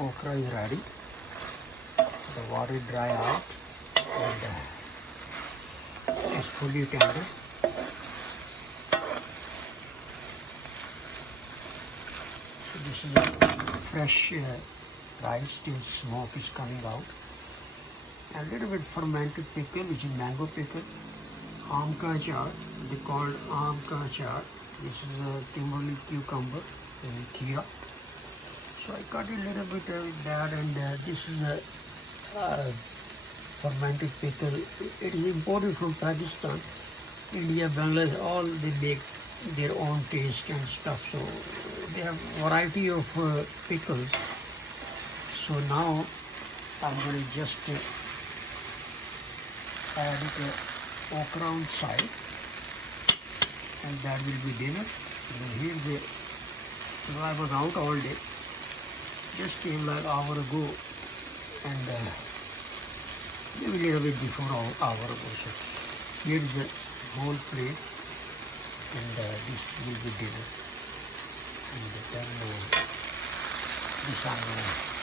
okra is ready. The water is dry out and it's fully tender. So this is a fresh rice, still smoke is coming out. A little bit fermented pickle, which is mango pickle. Aam ka achar, they called aam ka achar. This is a Timberley cucumber and kheera. So I cut a little bit of that, and this is a fermented pickle. It is imported from Pakistan, India, Bangladesh. All they make their own taste and stuff. So they have variety of pickles. So now I'm going to just add okra on side, and that will be dinner. And here's the, so I was out all day, just came like an hour ago, and maybe a little bit before an hour ago. So here's the whole plate, and this will be dinner. And then this I'm going to